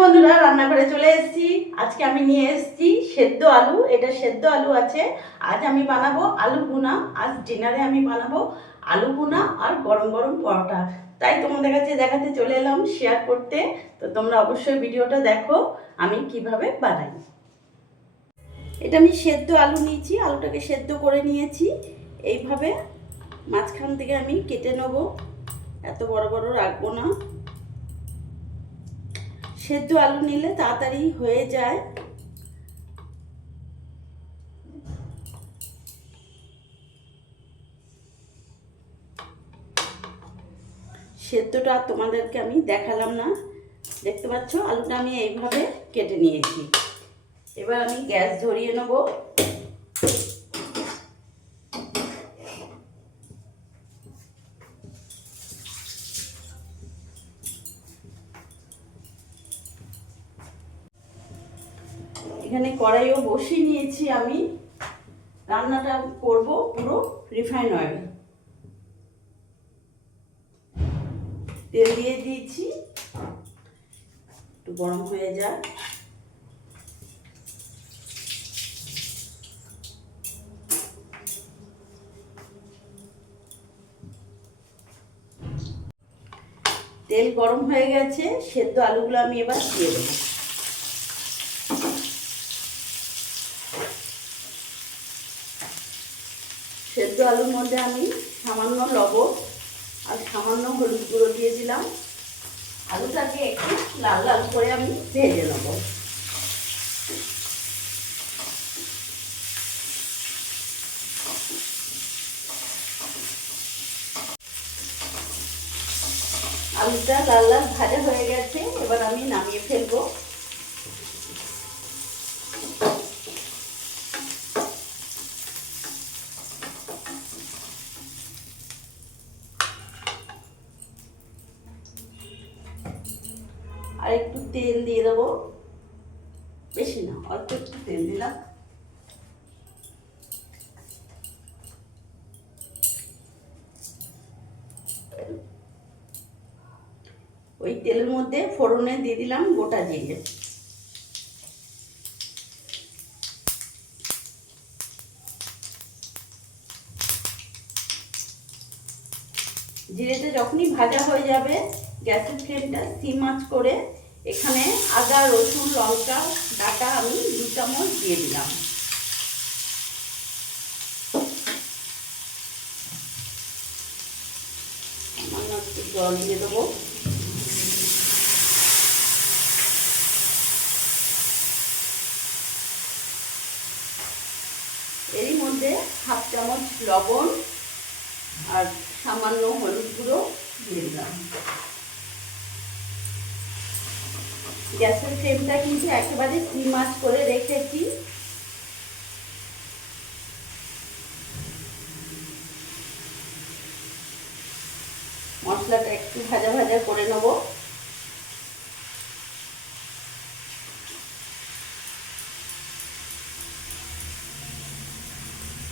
বন্ধুরা, রান্নাঘরে চলে এসেছি। আজকে আমি নিয়ে এসেছি সেদ্ধ আলু। এটা সেদ্ধ আলু আছে। আজ আমি বানাবো আলু ভুনা। আজ ডিনারে আমি বানাবো আলু ভুনা আর গরম গরম পরোটা। তাই তোমাদের কাছে দেখাতে চলে এলাম, শেয়ার করতে। তো তোমরা অবশ্যই ভিডিওটা দেখো আমি কিভাবে বানাই। এটা আমি সেদ্ধ আলু নিয়েছি, আলুটাকে সেদ্ধ করে নিয়েছি। এইভাবে মাঝখান থেকে আমি কেটে নেব, এত বড় বড় রাখবো না। সেদ্ধ আলু নিলে তাড়াতাড়ি হয়ে যায়। সেদ্ধটা তোমাদেরকে আমি দেখালাম না, দেখতে পাচ্ছ আলুটা আমি এইভাবে কেটে নিয়েছি। এবার আমি গ্যাস ধরিয়ে নেব। এখানে কড়াইও বসিয়ে নিয়েছি আমি। রান্নাটা করব পুরো রিফাইন অয়েল। তেল দিয়ে দিয়েছি, একটু গরম হয়ে যায়। তেল গরম হয়ে গেছে, সেদ্ধ আলুগুলো আমি এবার দিয়ে দেবো। সেদ্ধ আলুর মধ্যে আমি সামান্য লবণ আর সামান্য হলুদ গুঁড়ো দিয়ে দিলাম। আলুটাকে একটু লাল লাল করে আমি ভেজে নেব। আলুটা লাল লাল ভাজা হয়ে গেছে, এবার আমি নামিয়ে ফেলবো। আর একটু তেল দিয়ে দেবো, বেশি না, অল্প একটু তেল দিলাম। ওই তেলের মধ্যে ফোড়নে দিয়ে দিলাম গোটা জিরে। জিরেটা যখনই ভাজা হয়ে যাবে, গ্যাসের ফ্লেমটা সিম আঁচ করে এখানে আদা রসুন লঙ্কা বাটা আমি 2 চামচ দিয়ে দিলাম। সামান্য একটু জল দিয়ে দেবো। এরই মধ্যে 1/2 চামচ লবণ আর সামান্য হলুদ গুঁড়ো দিয়ে দিলাম। গ্যাসের ফ্লেমটা কিন্তু একেবারে সিম আঁচ করে রেখেছি। মশলাটা একটু ভাজা ভাজা করে নেব।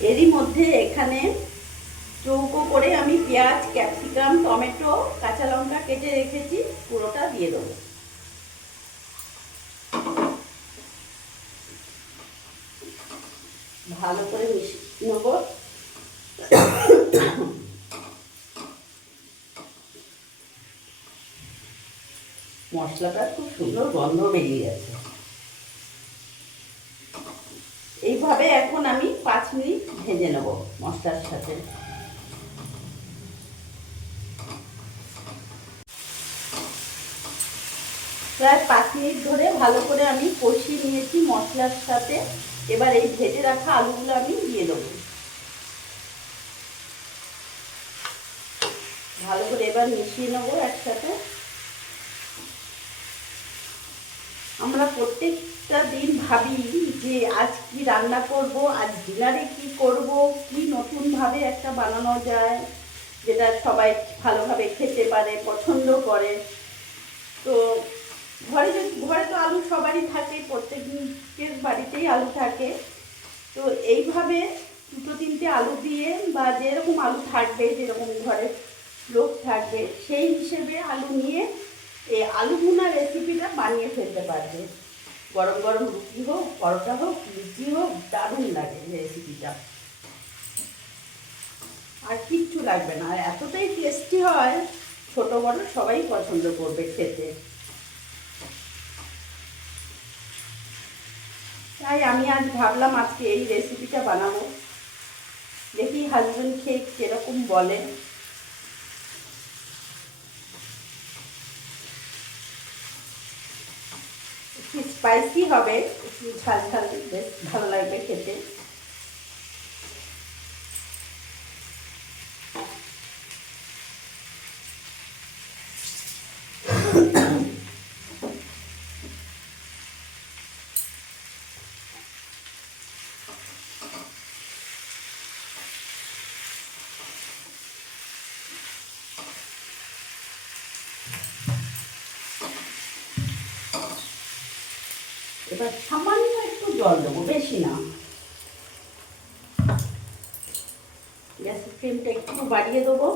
এরই মধ্যে এখানে চৌকো করে আমি পেঁয়াজ ক্যাপসিকাম টমেটো কাঁচা লঙ্কা কেটে রেখেছি, পুরোটা দিয়ে দেবো। ভালো করে মিশিয়ে নেব। মশলাটা খুব সুন্দর গন্ধ বেরিয়ে গেছে। এইভাবে এখন আমি 5 মিনিট ভেজে নেব মশলার সাথে। প্রায় 5 মিনিট ধরে ভালো করে আমি কষিয়ে নিয়েছি মশলার সাথে। এবার এই ভেজে রাখা আলুগুলো আমি দিয়ে দেবো। ভালো করে এবার মিশিয়ে নেবো একসাথে। আমরা প্রত্যেকটা দিন ভাবি যে আজ কি রান্না করব, আজ ডিনারে কি করব, কি নতুনভাবে একটা বানানো যায় যেটা সবাই ভালোভাবে খেতে পারে, পছন্দ করে। তো ঘরে তো আলু সবারই থাকে, প্রত্যেকের বাড়িতেই আলু থাকে। তো এইভাবে 2-3টে আলু দিয়ে বা যেরকম আলু থাকবে, যেরকম ঘরে লোক থাকবে সেই হিসেবে আলু নিয়ে এই আলু ভুনা রেসিপিটা বানিয়ে ফেলতে পারবে। গরম গরম রুটি হোক, পরোটা হোক, লুচি হোক, দারুণ লাগে রেসিপিটা। আর কিচ্ছু লাগবে না, আর এতটাই টেস্টি হয়, ছোট বড় সবাই পছন্দ করবে খেতে। তাই আমি আজ ভাবলাম আজকে এই রেসিপিটা বানাবো, দেখি হাজবেন্ড খেয়ে কিরকম বলে। একটু স্পাইসি হবে, একটু ঝাল ঝাল, বেশ ভালো লাগবে খেতে। এবার সামান্য একটু জল দেবো, বেশি না। গ্যাসের ফ্লেমটা একটু বাড়িয়ে দেবো।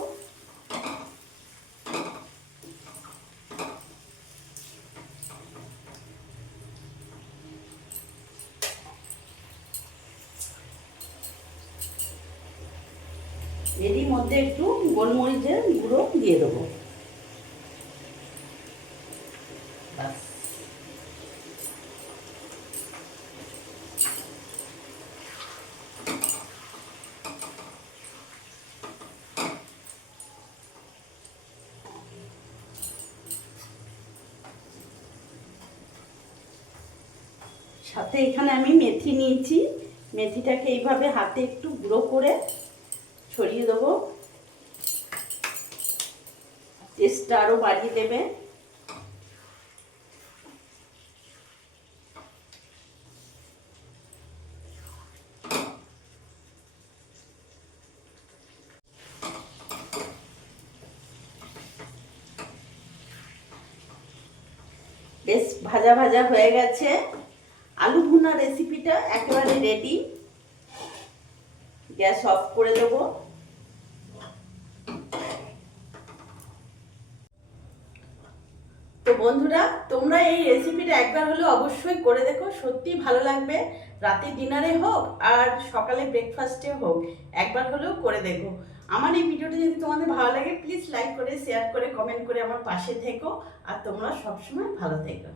এরই মধ্যে একটু গোলমরিচের গুঁড়ো দিয়ে দেবো। সাথে এখানে আমি মেথি নিয়েছি, মেথিটাকে এইভাবে হাতে একটু গুঁড়ো করে ছড়িয়ে দেবো, টেস্টটা আরও বাড়িয়ে দেবে। বেশ ভাজা ভাজা হয়ে গেছে, আলু ভুনা রেসিপিটা একেবারে রেডি। গ্যাস অফ করে দেবো। তো বন্ধুরা, তোমরা এই রেসিপিটা একবার হলেও অবশ্যই করে দেখো, সত্যিই ভালো লাগবে। রাতে ডিনারে হোক আর সকালে ব্রেকফাস্টে হোক, একবার হলেও করে দেখো। আমার এই ভিডিওটা যদি তোমাদের ভালো লাগে, প্লিজ লাইক করে, শেয়ার করে, কমেন্ট করে আমার পাশে থেকো। আর তোমরা সবসময় ভালো থেকো।